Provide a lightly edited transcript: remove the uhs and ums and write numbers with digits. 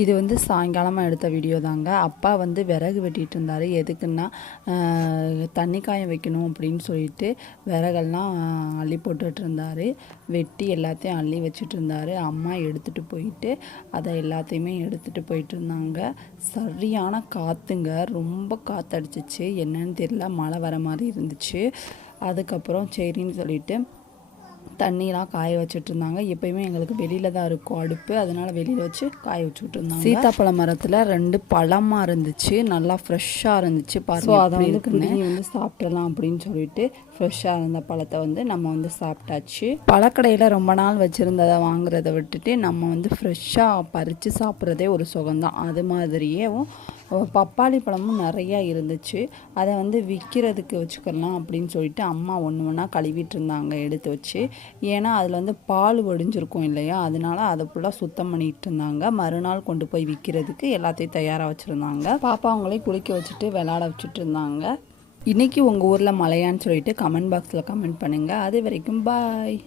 இது வந்து சாயங்காலமாக எடுத்த வீடியோ தாங்க. அப்பா வந்து விறகு வெட்டிகிட்டு இருந்தார். எதுக்குன்னா தண்ணி காய வைக்கணும் அப்படின்னு சொல்லிட்டு விறகெல்லாம் அள்ளி போட்டுட்டு இருந்தார். வெட்டி எல்லாத்தையும் அள்ளி வச்சுட்டு இருந்தார். அம்மா எடுத்துகிட்டு போயிட்டு அதை எல்லாத்தையுமே எடுத்துகிட்டு போயிட்டு இருந்தாங்க. சரியான காற்றுங்க, ரொம்ப காற்றடிச்சிச்சு. என்னன்னு தெரியல, மழை வர மாதிரி இருந்துச்சு. அதுக்கப்புறம் சரின்னு சொல்லிட்டு தண்ணியெலாம் காய வச்சுட்டு இருந்தாங்க. எப்பயுமே எங்களுக்கு வெளியில் தான் இருக்கும் அடுப்பு, அதனால் வெளியில் வச்சு காய வச்சுட்டு இருந்தாங்க. சீத்தாப்பழ மரத்தில் 2 பழமாக இருந்துச்சு, நல்லா ஃப்ரெஷ்ஷாக இருந்துச்சு. ஸோ அதை வந்து பிடிங்கி வந்து சாப்பிட்றலாம் அப்படின்னு சொல்லிட்டு ஃப்ரெஷ்ஷாக இருந்த பழத்தை வந்து நம்ம வந்து சாப்பிட்டாச்சு. பழக்கடையில் ரொம்ப நாள் வச்சுருந்ததை வாங்குறத விட்டுட்டு நம்ம வந்து ஃப்ரெஷ்ஷாக பறித்து சாப்பிட்றதே ஒரு சுகம்தான். அது மாதிரியே பப்பாளி பழமும் நிறையா இருந்துச்சு. அதை வந்து விற்கிறதுக்கு வச்சுக்கலாம் அப்படின்னு சொல்லிட்டு அம்மா ஒன்று ஒன்றா கழுவிட்டு இருந்தாங்க எடுத்து வச்சு. ஏன்னா அதில் வந்து பால் வடிஞ்சிருக்கும் இல்லையா, அதனால அதை ஃபுல்லாக சுத்தம் பண்ணிகிட்டு இருந்தாங்க. மறுநாள் கொண்டு போய் விற்கிறதுக்கு எல்லாத்தையும் தயாராக வச்சுருந்தாங்க. பாப்பா அவங்களையும் குளிக்க வச்சுட்டு விளையாட வச்சுட்டு இருந்தாங்க. இன்றைக்கி உங்கள் ஊரில் மழையான்னு சொல்லிட்டு கமெண்ட் பாக்ஸில் கமெண்ட் பண்ணுங்கள். அது வரைக்கும் பாய்.